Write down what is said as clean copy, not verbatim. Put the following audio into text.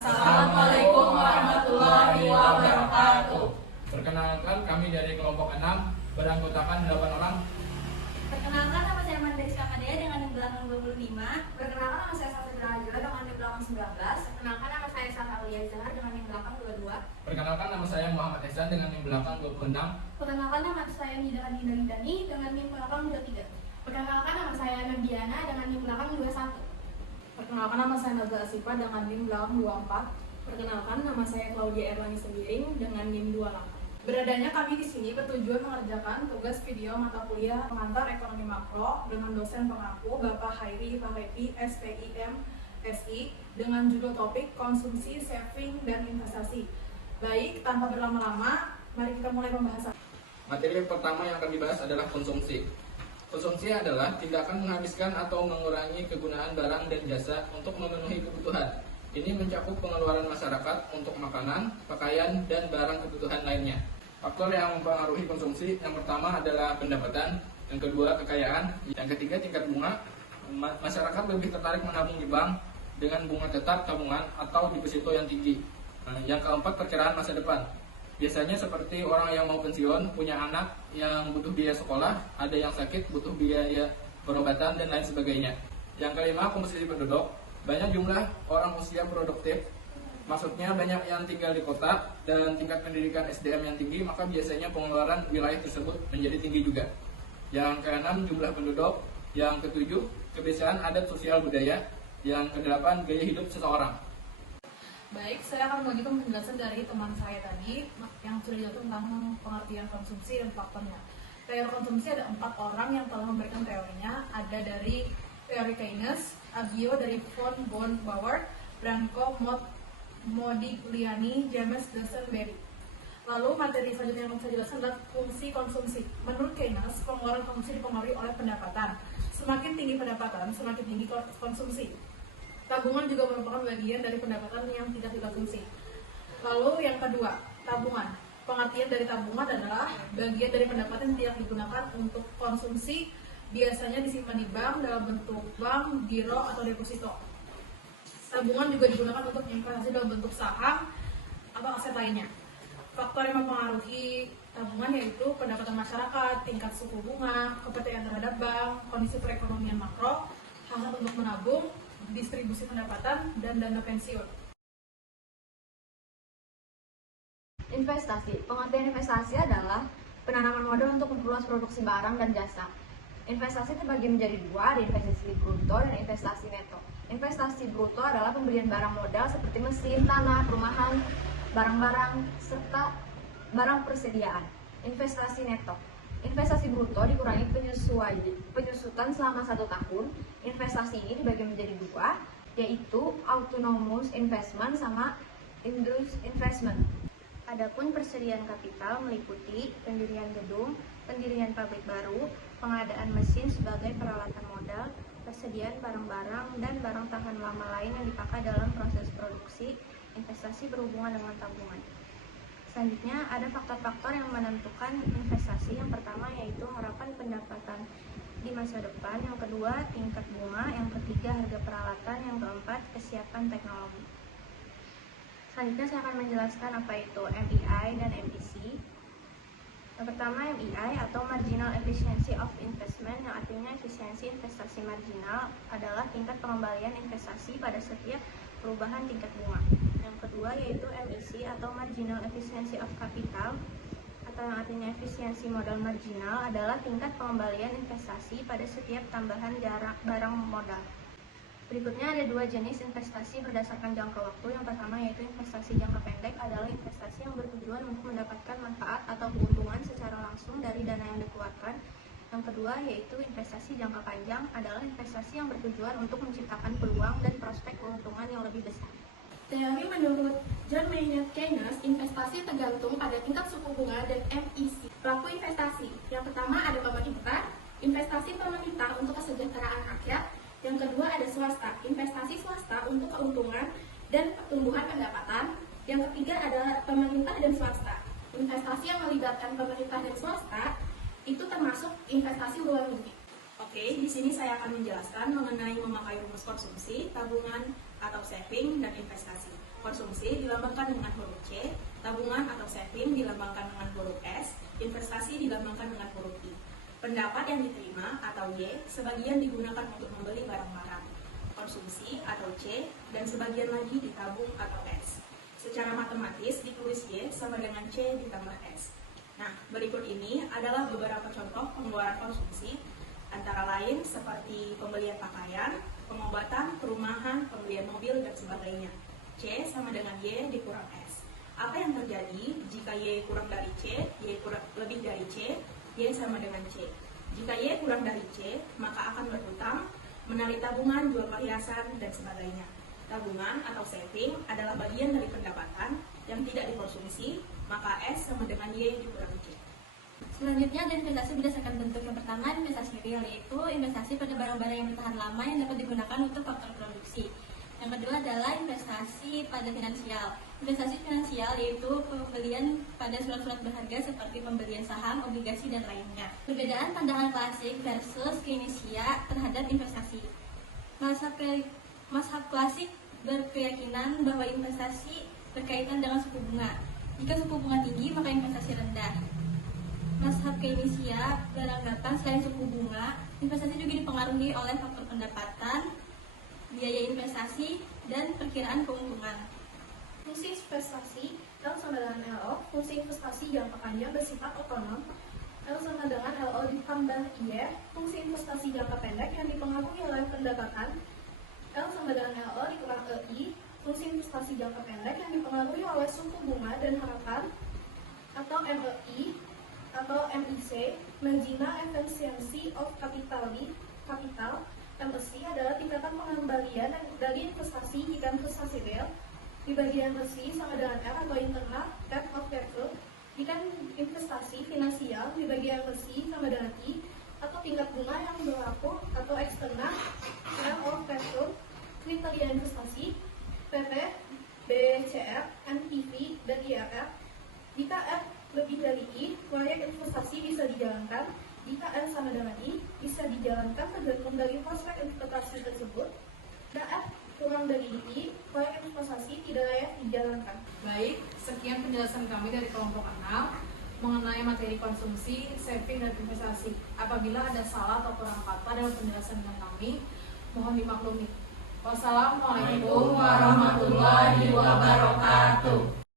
Assalamualaikum warahmatullahi wabarakatuh. Perkenalkan, kami dari kelompok 6 beranggotakan 8 orang. Perkenalkan, nama saya Mandariska Kadea dengan NIM belakang 25. Perkenalkan, nama saya Safira Najila dengan NIM belakang 19. Perkenalkan, nama saya Sarah Aulia Zahar dengan NIM belakang 22. Perkenalkan, nama saya Muhammad Ehsan dengan NIM belakang 26. Perkenalkan, nama saya Nida Dinda Dani dengan NIM belakang 23. Perkenalkan, nama saya Nadiana dengan NIM belakang 21. Perkenalkan, nama saya Nazla Asifa dengan NIM belakang 24. Perkenalkan, nama saya Claudia Erlani Sembiring dengan NIM 28. Beradanya kami di sini bertujuan mengerjakan tugas video mata kuliah pengantar ekonomi makro dengan dosen pengaku Bapak Hairi Fahepi SPIM SI dengan judul topik konsumsi, saving, dan investasi. Baik, tanpa berlama-lama, mari kita mulai pembahasan. Materi pertama yang akan dibahas adalah konsumsi. Konsumsi adalah tindakan menghabiskan atau mengurangi kegunaan barang dan jasa untuk memenuhi kebutuhan. Ini mencakup pengeluaran masyarakat untuk makanan, pakaian, dan barang kebutuhan lainnya. Faktor yang mempengaruhi konsumsi yang pertama adalah pendapatan, yang kedua kekayaan, yang ketiga tingkat bunga. Masyarakat lebih tertarik menabung di bank dengan bunga tetap tabungan atau deposito yang tinggi. Yang keempat, perkiraan masa depan. Biasanya seperti orang yang mau pensiun, punya anak yang butuh biaya sekolah, ada yang sakit, butuh biaya perobatan, dan lain sebagainya. Yang kelima, komposisi penduduk. Banyak jumlah orang usia produktif, maksudnya banyak yang tinggal di kota dan tingkat pendidikan SDM yang tinggi, maka biasanya pengeluaran wilayah tersebut menjadi tinggi juga. Yang keenam, jumlah penduduk. Yang ketujuh, kebiasaan adat sosial budaya. Yang kedelapan, gaya hidup seseorang. Baik, saya akan melanjutkan penjelasan dari teman saya tadi yang sudah dijelaskan tentang pengertian konsumsi dan faktornya. Teori konsumsi ada 4 orang yang telah memberikan teorinya. Ada dari teori Keynes, Aggio dari von Bauer, Branko Modigliani, James Dusenberry. Lalu materi selanjutnya yang saya jelaskan adalah fungsi konsumsi. Menurut Keynes, pengeluaran konsumsi dipengaruhi oleh pendapatan. Semakin tinggi pendapatan, semakin tinggi konsumsi. Tabungan juga merupakan bagian dari pendapatan yang tidak dikonsumsi. Lalu yang kedua, tabungan. Pengertian dari tabungan adalah bagian dari pendapatan yang tidak digunakan untuk konsumsi, biasanya disimpan di bank dalam bentuk bank, giro, atau deposito. Tabungan juga digunakan untuk investasi dalam bentuk saham atau aset lainnya. Faktor yang mempengaruhi tabungan yaitu pendapatan masyarakat, tingkat suku bunga, kepercayaan terhadap bank, kondisi perekonomian makro, hasrat untuk menabung, distribusi pendapatan, dan dana pensiun. Investasi. Pengertian investasi adalah penanaman modal untuk memperluas produksi barang dan jasa. Investasi terbagi menjadi dua, ada investasi bruto dan investasi neto. Investasi bruto adalah pembelian barang modal seperti mesin, tanah, perumahan, barang-barang, serta barang persediaan. Investasi neto. Investasi bruto dikurangi penyusutan selama 1 tahun. Investasi ini dibagi menjadi dua, yaitu autonomous investment sama induced investment. Adapun persediaan kapital meliputi pendirian gedung, pendirian pabrik baru, pengadaan mesin sebagai peralatan modal, persediaan barang-barang dan barang tahan lama lain yang dipakai dalam proses produksi. Investasi berhubungan dengan tabungan. Selanjutnya ada faktor-faktor yang menentukan investasi. Yang pertama yaitu harapan pendapatan di masa depan, yang kedua tingkat bunga, yang ketiga harga peralatan, yang keempat kesiapan teknologi. Selanjutnya saya akan menjelaskan apa itu MII dan MIC. Yang pertama MII atau Marginal Efficiency of Investment, yang artinya efisiensi investasi marginal adalah tingkat pengembalian investasi pada setiap perubahan tingkat bunga. Yang kedua yaitu MIC atau Marginal Efficiency of Capital, atau yang artinya efisiensi modal marginal adalah tingkat pengembalian investasi pada setiap tambahan barang modal. Berikutnya ada 2 jenis investasi berdasarkan jangka waktu. Yang pertama yaitu investasi jangka pendek, adalah investasi yang bertujuan untuk mendapatkan manfaat atau keuntungan secara langsung dari dana yang dikeluarkan. Yang kedua yaitu investasi jangka panjang, adalah investasi yang bertujuan untuk menciptakan peluang dan prospek keuntungan yang lebih besar. Teori menurut John Maynard Keynes, investasi tergantung pada tingkat suku bunga dan MIC. Pelaku investasi. Yang pertama ada pemerintah, investasi pemerintah untuk kesejahteraan rakyat. Yang kedua ada swasta, investasi swasta untuk keuntungan dan pertumbuhan pendapatan. Yang ketiga adalah pemerintah dan swasta. Investasi yang melibatkan pemerintah dan swasta itu termasuk investasi luar negeri. Oke, Oke, di sini saya akan menjelaskan mengenai memakai rumus konsumsi, tabungan atau saving, dan investasi. Konsumsi dilambangkan dengan huruf C, tabungan atau saving dilambangkan dengan huruf S, investasi dilambangkan dengan huruf I. Pendapat yang diterima atau Y sebagian digunakan untuk membeli barang-barang, konsumsi atau C, dan sebagian lagi ditabung atau S. Secara matematis ditulis Y sama dengan C ditambah S. Nah, berikut ini adalah beberapa contoh pengeluaran konsumsi, antara lain seperti pembelian pakaian, pengobatan, perumahan, pembelian mobil, dan sebagainya. C sama dengan Y dikurang S. Apa yang terjadi jika Y kurang dari C, Y kurang lebih dari C, Y sama dengan C. Jika Y kurang dari C, maka akan berhutang, menarik tabungan, jual perhiasan, dan sebagainya. Tabungan atau saving adalah bagian dari pendapatan yang tidak dikonsumsi, maka S sama dengan Y dikurangi C. Selanjutnya ada investasi berdasarkan bentuk. Yang pertama, investasi real, yaitu investasi pada barang-barang yang bertahan lama yang dapat digunakan untuk faktor produksi. Yang kedua adalah investasi pada finansial. Investasi finansial yaitu pembelian pada surat-surat berharga seperti pembelian saham, obligasi, dan lainnya. Perbedaan pandangan klasik versus keynesian terhadap investasi. Mazhab klasik berkeyakinan bahwa investasi berkaitan dengan suku bunga. Jika suku bunga tinggi, maka investasi rendah. Mazhab keynesian beranggapan selain suku bunga, investasi juga dipengaruhi oleh faktor pendapatan, biaya investasi, dan perkiraan keuntungan. Fungsi investasi L sama dengan LO. Fungsi investasi jangka panjang bersifat otonom. L sama dengan LO ditambah I. Fungsi investasi jangka pendek yang dipengaruhi oleh pendapatan. L sama dengan LO dikurang EI. Fungsi investasi jangka pendek yang dipengaruhi oleh suku bunga dan harapan, atau MEI atau MIC, Marginal Efficiency of Capital. MSC adalah tingkatan pengembalian dari investasi jika investasi real. Di bagian MSC sama dengan R atau internal rate of return. Jika investasi finansial, di bagian MSC sama dengan I atau tingkat bunga yang berlaku, atau eksternal rate of return. Kriteria investasi PP, BCR, NPV, dan IRR. Jika R lebih dari I, proyek investasi bisa dijalankan. Jika R sama dengan I, bisa dijalankan tergantung dari prospek investasi tersebut. Jika R kurang dari I, proyek investasi tidak layak dijalankan. Baik, sekian penjelasan kami dari kelompok 6 mengenai materi konsumsi, saving, dan investasi. Apabila ada salah atau kurang kata dalam penjelasan kami, mohon dimaklumi. Wassalamualaikum warahmatullahi wabarakatuh.